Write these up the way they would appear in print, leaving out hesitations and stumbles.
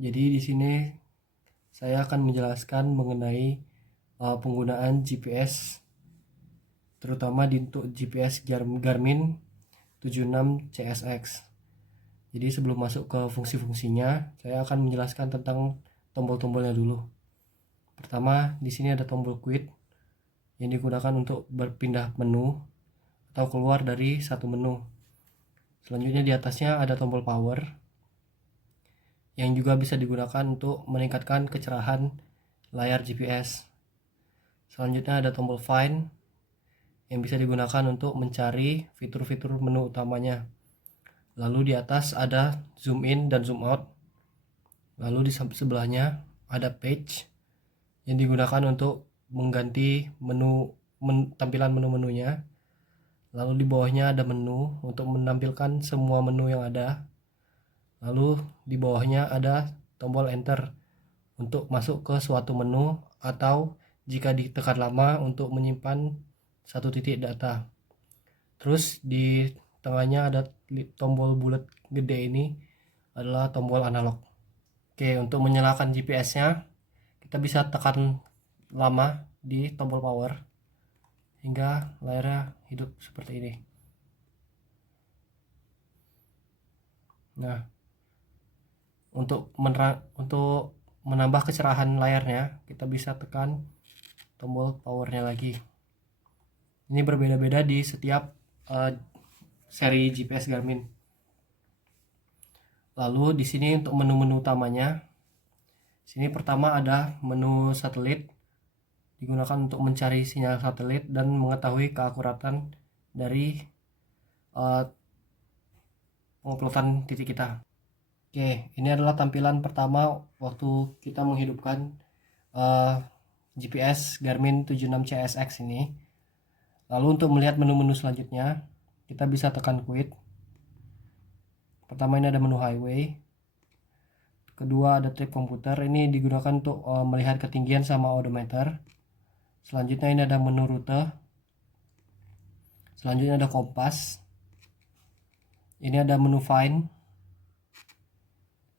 Jadi di sini saya akan menjelaskan mengenai penggunaan GPS, terutama untuk GPS Garmin 76 CSX. Jadi sebelum masuk ke fungsi-fungsinya, saya akan menjelaskan tentang tombol-tombolnya dulu. Pertama, di sini ada tombol quit yang digunakan untuk berpindah menu atau keluar dari satu menu. Selanjutnya di atasnya ada tombol power yang juga bisa digunakan untuk meningkatkan kecerahan layar GPS. Selanjutnya ada tombol find yang bisa digunakan untuk mencari fitur-fitur menu utamanya. Lalu di atas ada zoom in dan zoom out. Lalu di sebelahnya ada page yang digunakan untuk mengganti tampilan menu-menunya. Lalu di bawahnya ada menu untuk menampilkan semua menu yang ada. Lalu di bawahnya ada tombol enter untuk masuk ke suatu menu, atau jika ditekan lama untuk menyimpan satu titik data. Terus di tengahnya ada tombol bulat gede, ini adalah tombol analog. Oke, untuk menyalakan GPS-nya kita bisa tekan lama di tombol power hingga layarnya hidup seperti ini. Nah, untuk menambah kecerahan layarnya kita bisa tekan tombol powernya lagi. Ini berbeda-beda di setiap seri GPS Garmin. Lalu di sini untuk menu-menu utamanya, sini pertama ada menu satelit, digunakan untuk mencari sinyal satelit dan mengetahui keakuratan dari penguploadan titik kita. Oke, ini adalah tampilan pertama waktu kita menghidupkan GPS Garmin 76 CSX ini. Lalu untuk melihat menu-menu selanjutnya, kita bisa tekan quit. Pertama ini ada menu highway. Kedua ada trip komputer, ini digunakan untuk melihat ketinggian sama odometer. Selanjutnya ini ada menu rute. Selanjutnya ada kompas. Ini ada menu find.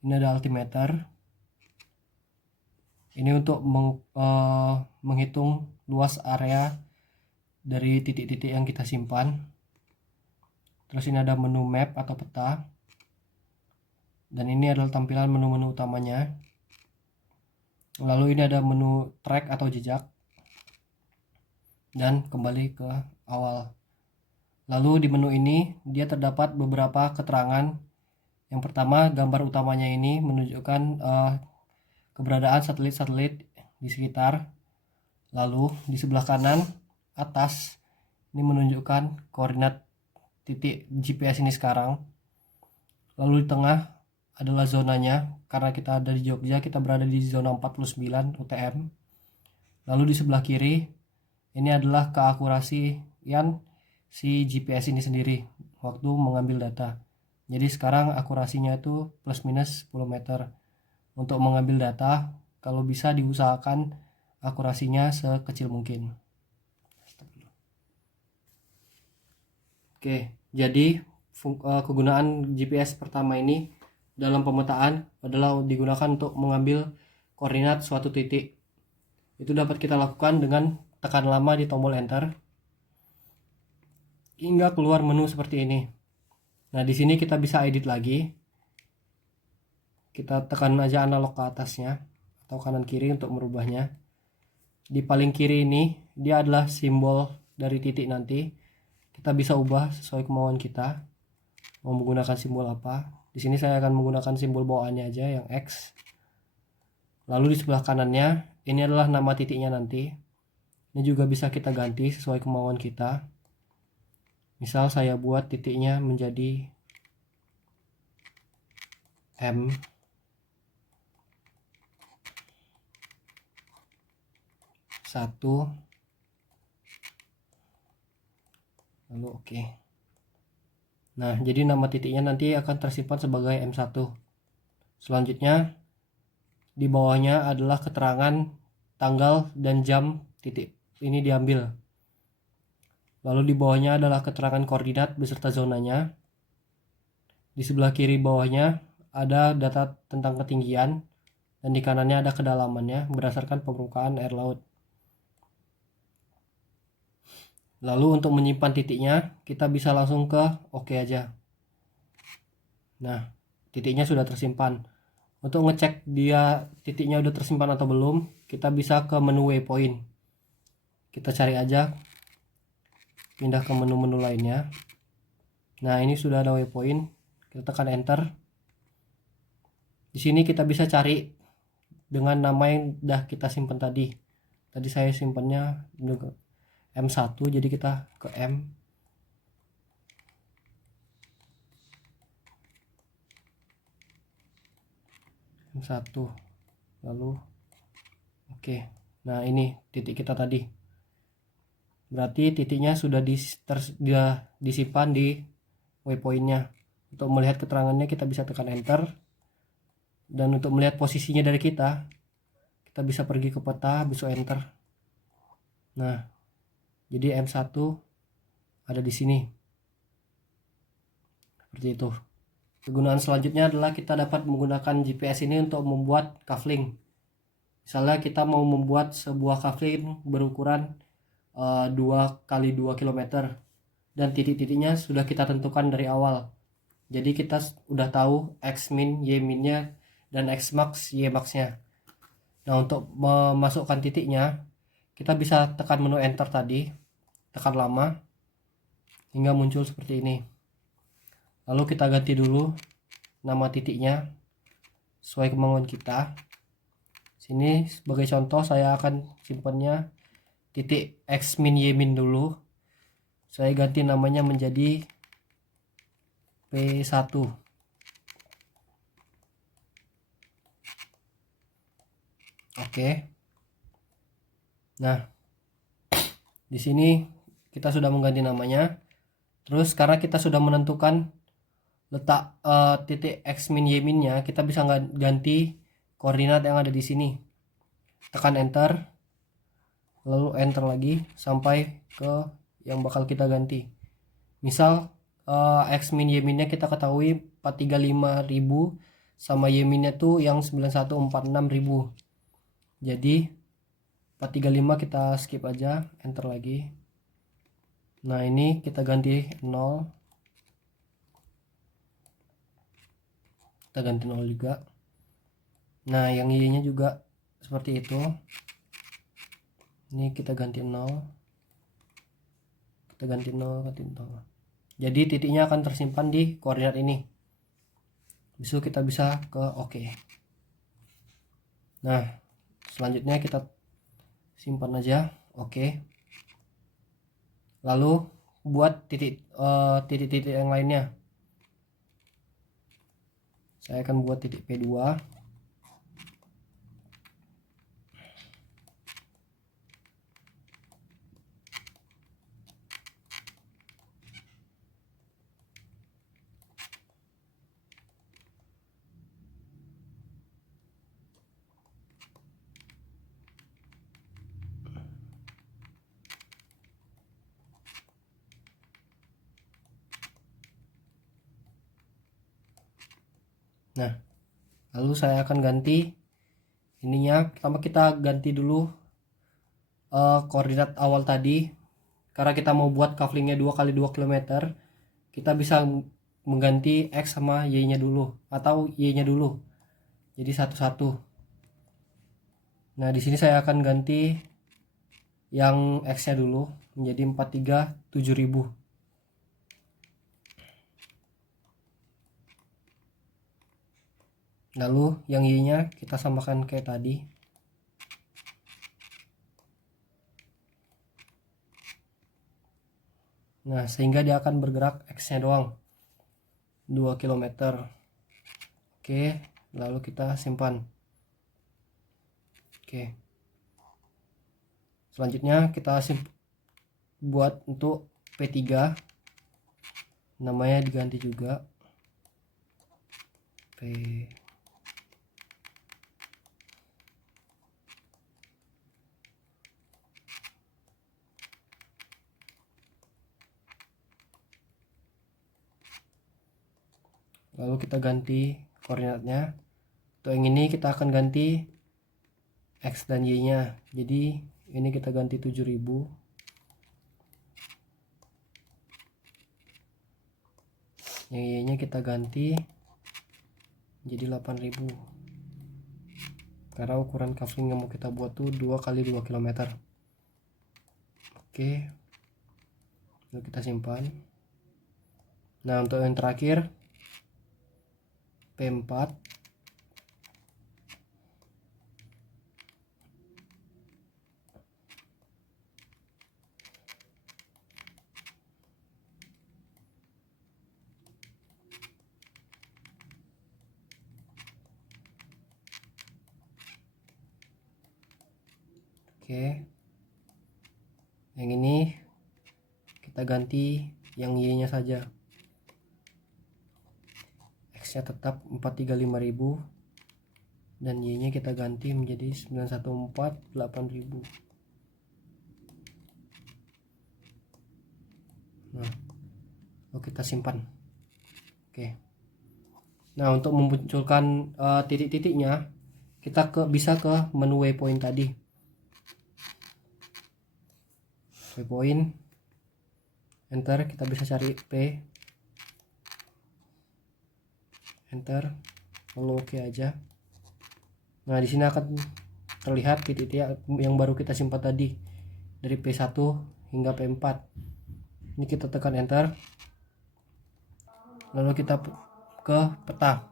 Ini ada altimeter. Ini untuk menghitung luas area dari titik-titik yang kita simpan. Terus ini ada menu map atau peta. Dan ini adalah tampilan menu-menu utamanya. Lalu ini ada menu track atau jejak. Dan kembali ke awal. Lalu di menu ini dia terdapat beberapa keterangan. Yang pertama, gambar utamanya ini menunjukkan keberadaan satelit-satelit di sekitar. Lalu di sebelah kanan atas ini menunjukkan koordinat titik GPS ini sekarang. Lalu di tengah adalah zonanya, karena kita ada di Jogja, kita berada di zona 49 UTM. Lalu di sebelah kiri ini adalah keakurasian si GPS ini sendiri waktu mengambil data. Jadi sekarang akurasinya itu plus minus 10 meter. Untuk mengambil data, kalau bisa diusahakan akurasinya sekecil mungkin. Oke, jadi kegunaan GPS pertama ini dalam pemetaan adalah digunakan untuk mengambil koordinat suatu titik. Itu dapat kita lakukan dengan tekan lama di tombol enter hingga keluar menu seperti ini. Nah, di sini kita bisa edit lagi. Kita tekan aja analog ke atasnya atau kanan kiri untuk merubahnya. Di paling kiri ini dia adalah simbol dari titik nanti. Kita bisa ubah sesuai kemauan kita. Mau menggunakan simbol apa? Di sini saya akan menggunakan simbol bawaannya aja yang X. Lalu di sebelah kanannya ini adalah nama titiknya nanti. Ini juga bisa kita ganti sesuai kemauan kita. Misal saya buat titiknya menjadi M. Satu. Lalu oke. Nah, jadi nama titiknya nanti akan tersimpan sebagai M1. Selanjutnya di bawahnya adalah keterangan tanggal dan jam titik ini diambil. Lalu di bawahnya adalah keterangan koordinat beserta zonanya. Di sebelah kiri bawahnya ada data tentang ketinggian. dan di kanannya ada kedalamannya berdasarkan permukaan air laut. Lalu untuk menyimpan titiknya, kita bisa langsung ke oke aja. Nah, titiknya sudah tersimpan. Untuk ngecek dia titiknya udah tersimpan atau belum, kita bisa ke menu waypoint. Kita cari aja, pindah ke menu-menu lainnya. Nah, ini sudah ada waypoint. Kita tekan enter. Di sini kita bisa cari dengan nama yang udah kita simpan tadi. Tadi saya simpannya M1, jadi kita ke M1 lalu oke. Nah, ini titik kita tadi. Berarti titiknya sudah disimpan di waypointnya. Untuk melihat keterangannya kita bisa tekan enter. Dan untuk melihat posisinya dari kita bisa pergi ke peta, bisa enter. Nah, jadi M1 ada di sini. Seperti itu. Kegunaan selanjutnya adalah kita dapat menggunakan GPS ini untuk membuat kafling. Misalnya kita mau membuat sebuah kafling berukuran 2x2 km dan titik-titiknya sudah kita tentukan dari awal. Jadi kita udah tahu X min, Y minnya dan X max, Y maxnya. Nah, untuk memasukkan titiknya kita bisa tekan menu enter tadi, tekan lama hingga muncul seperti ini. Lalu kita ganti dulu nama titiknya sesuai kemauan kita. Sini sebagai contoh saya akan simpannya titik X min Y min dulu. Saya ganti namanya menjadi P1. Oke. Nah, di sini kita sudah mengganti namanya. Terus karena kita sudah menentukan letak titik X min Y minnya, kita bisa ganti koordinat yang ada di sini. Tekan enter, lalu enter lagi sampai ke yang bakal kita ganti. Misal X min Y minnya kita ketahui 435.000 sama Y minnya tuh yang 9146.000. Jadi 435 kita skip aja, enter lagi. Nah, ini kita ganti 0. Kita ganti 0 juga. Nah, yang Y nya juga seperti itu. Ini kita ganti 0. Kita ganti 0, ganti 0. Jadi titiknya akan tersimpan di koordinat ini. Besok kita bisa ke oke. Nah, selanjutnya kita simpan aja oke. Lalu buat titik-titik yang lainnya. Saya akan buat titik P2. Nah, lalu saya akan ganti ininya. Pertama kita ganti dulu koordinat awal tadi. Karena kita mau buat kaflingnya 2x2 km, kita bisa mengganti X sama Y nya dulu atau Y nya dulu. Jadi satu-satu. Nah, di sini saya akan ganti yang X nya dulu menjadi 437.000. Lalu yang Y nya kita samakan kayak tadi. Nah, sehingga dia akan bergerak X nya doang 2 km. Oke, lalu kita simpan. Oke, selanjutnya kita buat untuk P3, namanya diganti juga P. Lalu kita ganti koordinatnya Untuk yang ini kita akan ganti X dan Y nya. Jadi ini kita ganti 7000. Yang Y nya kita ganti jadi 8000, karena ukuran kafling yang mau kita buat tuh 2 kali 2 km. Oke, lalu kita simpan. Nah, untuk yang terakhir P4. Oke, yang ini kita ganti yang Y nya saja. X nya tetap 435.000 dan Y nya kita ganti menjadi 914.8000. Nah, lalu kita simpan. Oke, nah untuk memunculkan titik-titiknya kita bisa ke menu waypoint tadi. Waypoint, enter, kita bisa cari P, enter, lalu oke aja. Nah, di sini akan terlihat titik-titik yang baru kita simpan tadi dari P1 hingga P4. Ini kita tekan enter, lalu kita ke peta.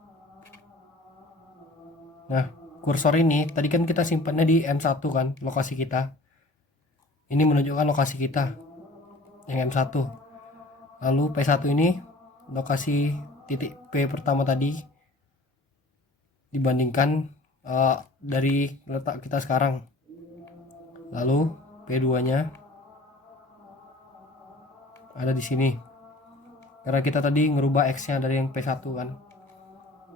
Nah, kursor ini tadi kan kita simpannya di M1 kan, lokasi kita. Ini menunjukkan lokasi kita yang M1. Lalu P1 ini lokasi titik P pertama tadi dibandingkan dari letak kita sekarang. Lalu P2 nya ada di sini, karena kita tadi ngerubah X nya dari yang P1 kan.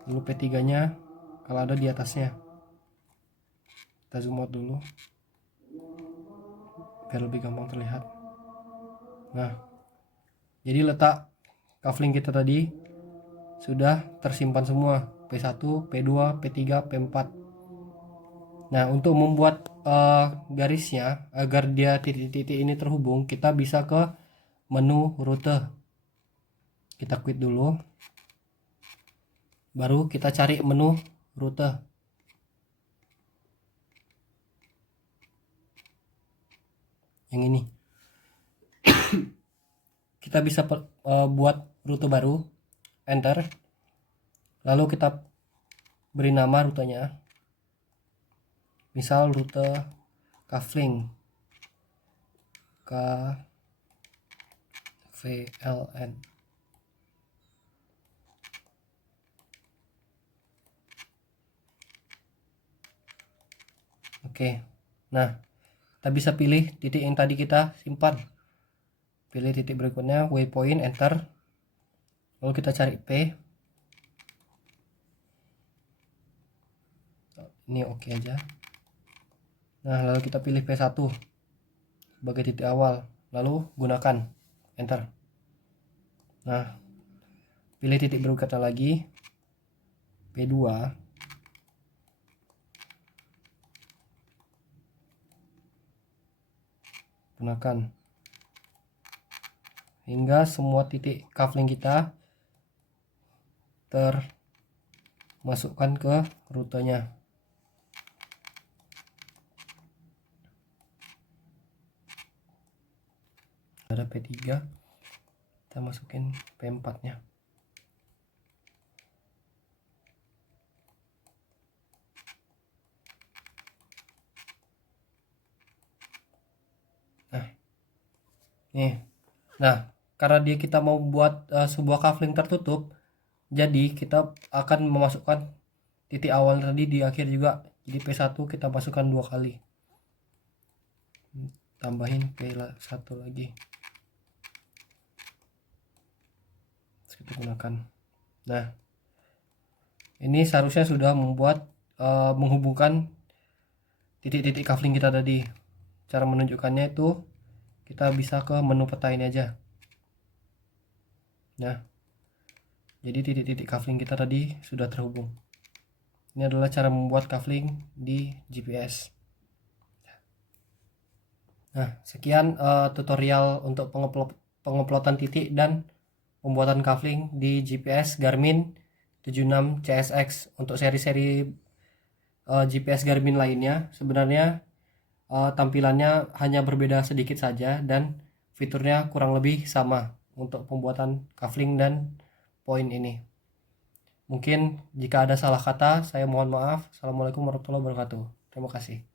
Lalu P3 nya kalau ada di atasnya. Kita zoom out dulu biar lebih gampang terlihat. Nah, jadi letak kafling kita tadi sudah tersimpan semua, P1, P2, P3, P4. Nah, untuk membuat garisnya agar dia titik-titik ini terhubung, kita bisa ke menu rute. Kita quit dulu, baru kita cari menu rute. Yang ini kita bisa buat rute baru, enter, lalu kita beri nama rutenya, misal rute kafling KVLN. Oke, nah kita bisa pilih titik yang tadi kita simpan. Pilih titik berikutnya, waypoint, enter, lalu kita cari P. Ini oke aja. Nah, lalu kita pilih P1 sebagai titik awal, lalu gunakan enter. Nah, pilih titik berikutnya lagi, P2, gunakan hingga semua titik kafling kita termasukkan ke rutenya. Ada P3, kita masukin P4 nya. Nah, nih, nah karena kita mau buat sebuah kafling tertutup, jadi kita akan memasukkan titik awal tadi di akhir juga. Jadi P1 kita masukkan 2 kali, tambahin P1 lagi, terus kita gunakan. Nah, ini seharusnya sudah membuat menghubungkan titik-titik kafling kita tadi. Cara menunjukkannya itu kita bisa ke menu peta ini aja. Nah, jadi titik-titik kafling kita tadi sudah terhubung. Ini adalah cara membuat cufflink di GPS. Nah, sekian tutorial untuk penguploadan titik dan pembuatan cufflink di GPS Garmin 76 CSX. Untuk seri-seri GPS Garmin lainnya sebenarnya tampilannya hanya berbeda sedikit saja dan fiturnya kurang lebih sama untuk pembuatan cufflink dan poin ini. Mungkin jika ada salah kata, saya mohon maaf. Assalamualaikum warahmatullahi wabarakatuh. Terima kasih.